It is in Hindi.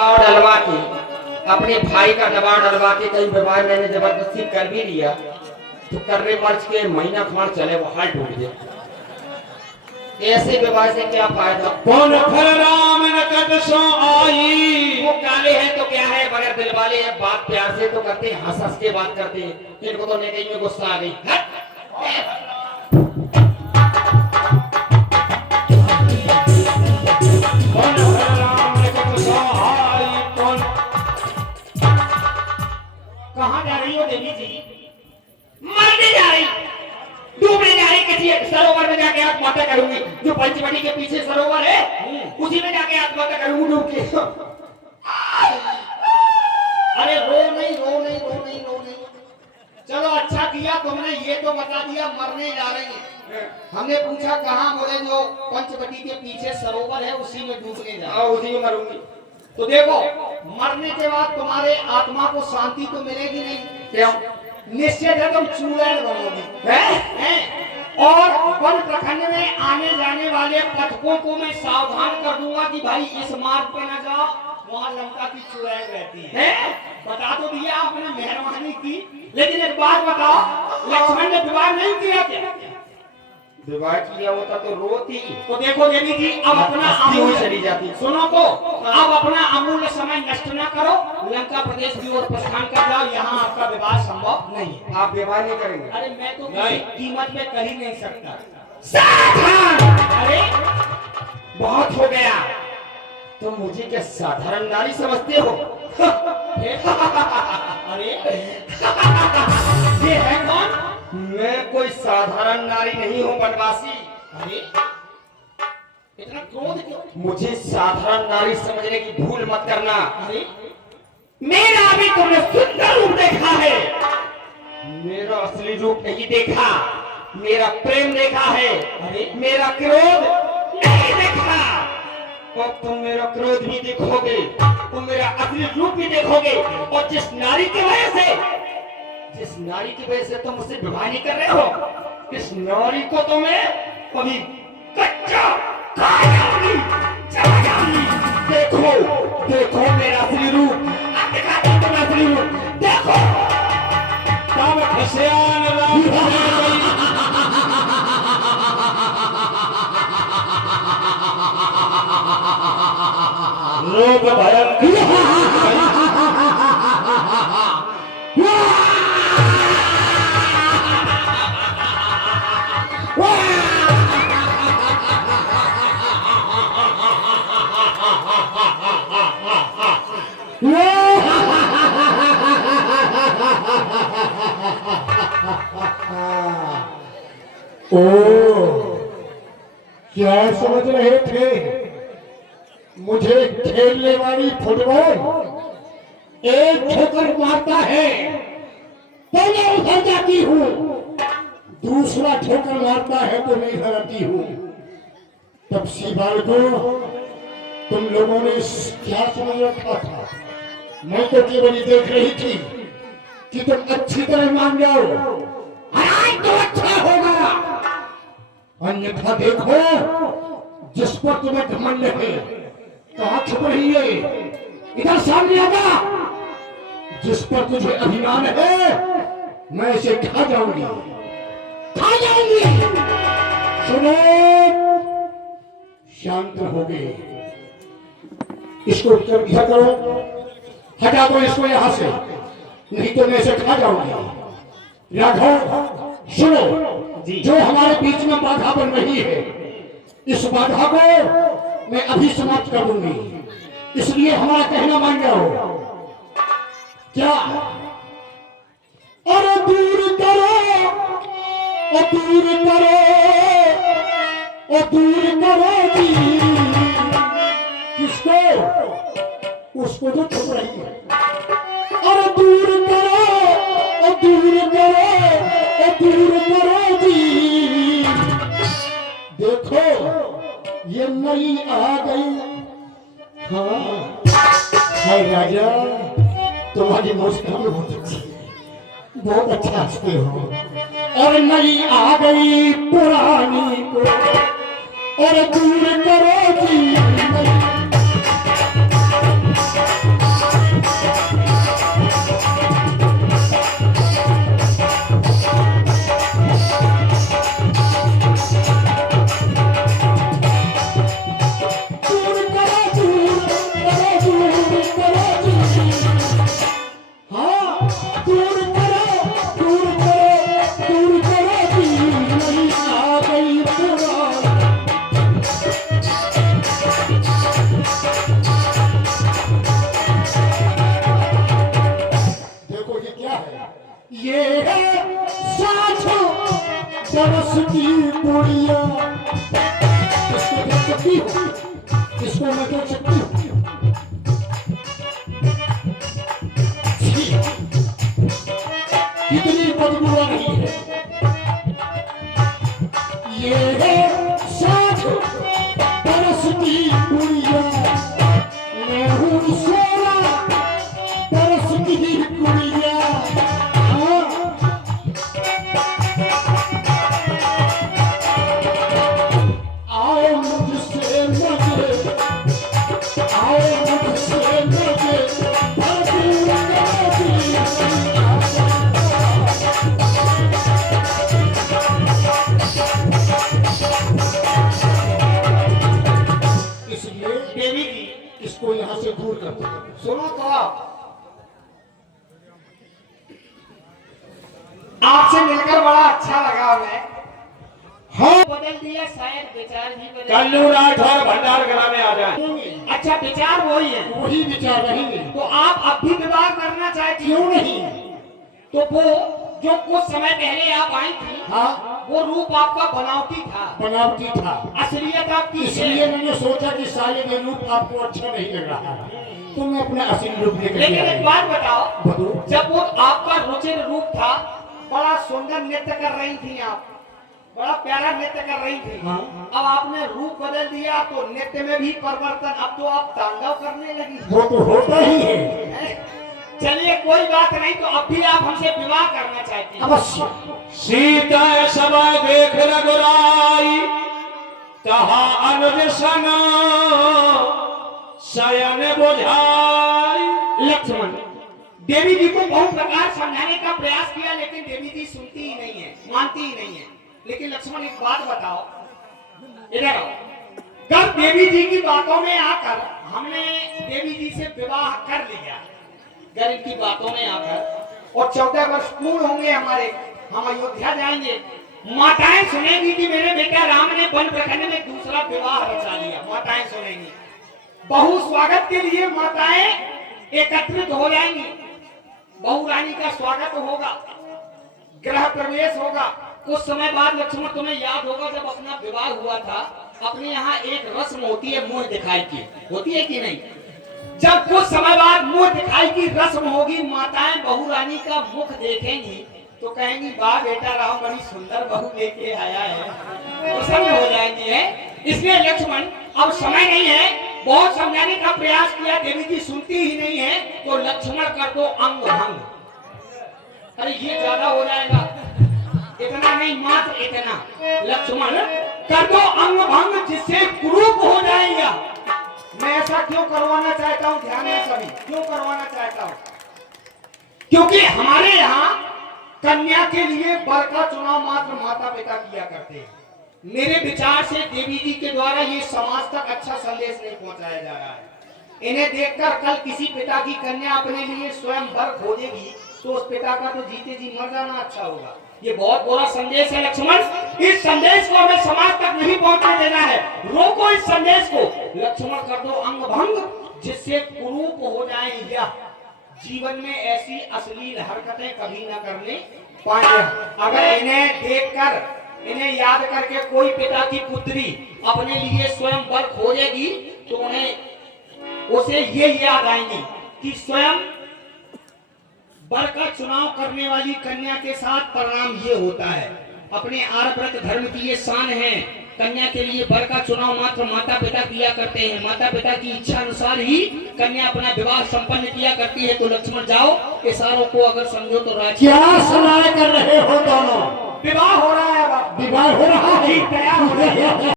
दबाव डलवा के अपने भाई का दबाव डलवा के कई विवाह मैंने जबरदस्ती कर भी लिया तो कर्रे मर्च के महीना खमार चले वो हाल टूट गए। ऐसे विवाह से क्या फायदा? कौन फल राम नकट सो आई। वो काले हैं तो क्या है, बगैर दिल वाले हैं, बात प्यार से तो करते हैं, हंस हंस के बात करते हैं। इनको तो नहीं में गुस्सा आ गई। कौन फल राम नकट सो आई। कौन कहाँ जा रही हो देवी जी? मरने जा रही, डूबने जा रही, किसी सरोवर में जाके आत्महत्या करूंगी। जो पंचवटी के पीछे सरोवर है उसी में जाके आत्महत्या करूंगी डूब के। अरे रो नहीं रो नहीं रो नहीं रो नहीं। चलो अच्छा किया तुमने ये तो बता दिया मरने जा रही है। हमने पूछा कहाँ, बोले जो पंचवटी के पीछे सरोवर है उसी में डूबने जा, उसी में मरूंगी। तो देखो मरने के बाद तुम्हारे आत्मा को शांति तो मिलेगी नहीं। क्यों? निश्चित है तुम चूड़ैल बनोगे हैं? और वन प्रखंड में आने जाने वाले पथकों को मैं सावधान कर दूंगा कि भाई इस मार्ग पे न जाओ, वहाँ लंका की चुड़ैल रहती है। बता तो दिया आपने, मेहरबानी की। लेकिन एक बात बताओ, लक्ष्मण ने विवाह नहीं किया क्या? विवाह किया होता तो रोती। तो देखो देवी जी अब अपना अमूल्य चली जाती। सुनो तो अब अपना अमूल्य समय नष्ट न करो, लंका प्रदेश की ओर प्रस्थान कर जाओ। यहाँ आपका विवाह संभव नहीं है। आप विवाह नहीं करेंगे? अरे मैं तो किसी कीमत में कर ही नहीं सकता। अरे बहुत हो गया, तो मुझे क्या साधारण नारी समझते हो? अरे ये है कौन? मैं कोई साधारण नारी नहीं हूँ बनवासी। अरे इतना क्रोध क्यों? मुझे साधारण नारी समझने की भूल मत करना। अरे मेरा भी तुमने सुंदर रूप देखा है, मेरा असली रूप नहीं देखा। मेरा प्रेम देखा है, अरे मेरा क्रोध नहीं देखा। अब तुम मेरा क्रोध भी देखोगे, तुम मेरा असली रूप भी देखोगे। और जिस नारी की वजह से तुम मुझसे विवाह नहीं कर रहे हो, इस नारी को तो मैं कभी कच्चा खा जाऊंगी, चला जाऊंगी। देखो देखो मेरा असली रूप, अब दिखाता हूं मेरा असली रूप, देखो। तब खसियान राम रोग भयंकर। ओ क्या समझ रहे थे? मुझे खेलने वाली फुटबॉल एक ठोकर मारता है तो मैं उधर जाती हूँ, दूसरा ठोकर मारता है तो मैं इधर आती हूँ। तब सी बाल को तुम लोगों ने क्या समझ रखा था? मैं तो केवल ये देख रही थी कि तुम अच्छी तरह मान जाओ, आज तो अच्छा होगा। अन्यथा देखो जिस पर तुम्हें घमंड है कहाँ छुप रही है, इधर सामने आगा। जिस पर तुझे अभिमान है मैं इसे खा जाऊंगी, खा जाऊंगी। सुनो शांत हो गए, इसको इधर करो, हटा दो इसको यहां से, नहीं तो मैं इसे खा जाऊंगी। राघव सुनो, जो हमारे बीच में बाधा बन रही है इस बाधा को मैं अभी समाप्त कर दूंगी, इसलिए हमारा कहना मान जाओ। क्या? अरे दूर करो, ओ दूर करो, ओ दूर करो जी। किसको? उसको जो छुप रही है। अरे दूर करो, ओ दूर करो, ओ दूर करो जी। देखो ये नई आ गई। हाँ राजा तुम्हारी मुस्कान बहुत अच्छी है, बहुत अच्छा हंसते हो। और नई आ गई पुरानी को, और दूर करो जी। छोड़ा तरस की कुड़िया। हाँ। आओ मुझसे मजे, आओ मुझसे मजे, इसलिए देवी जी इसको यहाँ से दूर करते हैं। सुनो तो आपसे मिलकर बड़ा अच्छा लगा हमें। हाँ। बदल दिया, शायद विचार भी बदल कल्लू राठौर भंडार कला में आ जाए। अच्छा, विचार वही है। वही विचार रहेंगे। तो आप अब भी विवाह करना चाहती क्यों हो? नहीं? तो वो जो कुछ समय पहले आप आई थी, हाँ, वो रूप आपका बनावटी था, बनावटी था। असलियत आपकी इसलिए मैंने सोचा कि साले का रूप आपको अच्छा नहीं लग रहा है, तो मैं अपना असली रूप लेकर लेकिन के एक आई। बात बताओ, बताओ। जब वो आपका रुचिर रूप था, बड़ा सुंदर नृत्य कर रही थी आप, बड़ा प्यारा नृत्य कर रही थी। हाँ। अब आपने रूप बदल दिया तो नृत्य में भी परिवर्तन, अब तो आप तांडव करने लगी। वो तो होता ही है। चलिए कोई बात नहीं, तो अब भी आप हमसे विवाह करना चाहती हैं? अवश्य। सीता समय देख रघुराई, कहा अनुज सन शयन बुझाई। लक्ष्मण, देवी जी को बहुत प्रकार समझाने का प्रयास किया, लेकिन देवी जी सुनती ही नहीं है, मानती ही नहीं है। लेकिन लक्ष्मण एक बात बताओ, इधर आओ। कल देवी जी की बातों में आकर हमने देवी जी से विवाह कर लिया, अगर इनकी बातों में आकर, और 14 वर्ष पूर्ण होंगे हमारे, हम अयोध्या जाएंगे, माताएं सुनेंगी कि मेरे बेटा राम ने वन प्रखंड में दूसरा विवाह रचा लिया। माताएं सुनेंगी, बहु स्वागत के लिए माताएं एकत्रित हो जाएंगी, बहु रानी का स्वागत होगा, गृह प्रवेश होगा। कुछ समय बाद लक्ष्मण, तुम्हें याद होगा जब अपना विवाह हुआ था, अपने यहाँ एक रस्म होती है मुंह दिखाई की, होती है कि नहीं? जब कुछ समय बाद मुंह दिखाई की रस्म होगी, माताएं बहू रानी का मुख देखेंगी तो कहेंगी, वाह बेटा राम बड़ी सुंदर बहू लेके आया है, प्रसन्न हो जाएंगी है। इसलिए लक्ष्मण, अब समय नहीं है, बहुत समझाने का प्रयास किया, देवी जी सुनती ही नहीं है, तो लक्ष्मण कर दो अंग भंग। अरे ये ज्यादा हो जाएगा, इतना नहीं, मात्र इतना। लक्ष्मण कर दो अंग भंग, जिससे कुरूप हो जाएगा। मैं ऐसा क्यों करवाना चाहता हूँ, ध्यान में सभी, क्यों करवाना चाहता हूँ? क्योंकि हमारे यहाँ कन्या के लिए वर का चुनाव मात्र माता पिता किया करते हैं। मेरे विचार से देवी जी के द्वारा ये समाज तक अच्छा संदेश नहीं पहुंचाया जा रहा है। इन्हें देखकर कल किसी पिता की कन्या अपने लिए स्वयं वर खोजेगी, तो उस पिता का तो जीते जी मर जाना अच्छा होगा। ये बहुत बुरा संदेश है लक्ष्मण, इस संदेश को हमें समाज तक नहीं पहुंचने देना है। रोको इस संदेश को। लक्ष्मण कर दो अंग भंग, जिससे कुरूप हो जाए यह, जीवन में ऐसी अश्लील हरकतें कभी न करने पाए। अगर इन्हें देखकर, इन्हें याद करके कोई पिता की पुत्री अपने लिए स्वयं वर खोजेगी, तो उन्हें उसे ये याद आएंगी कि स्वयं वर का चुनाव करने वाली कन्या के साथ परिणाम ये होता है। अपने आर्यव्रत धर्म की ये शान है, कन्या के लिए वर का चुनाव मात्र माता पिता किया करते हैं। माता पिता की इच्छा अनुसार ही कन्या अपना विवाह संपन्न किया करती है। तो लक्ष्मण जाओ, इशारों को अगर समझो तो राज्य। क्या सलाह कर रहे हो दोनों? विवाह हो रहा है, विवाह हो रहा है। तैयार हो रहा है।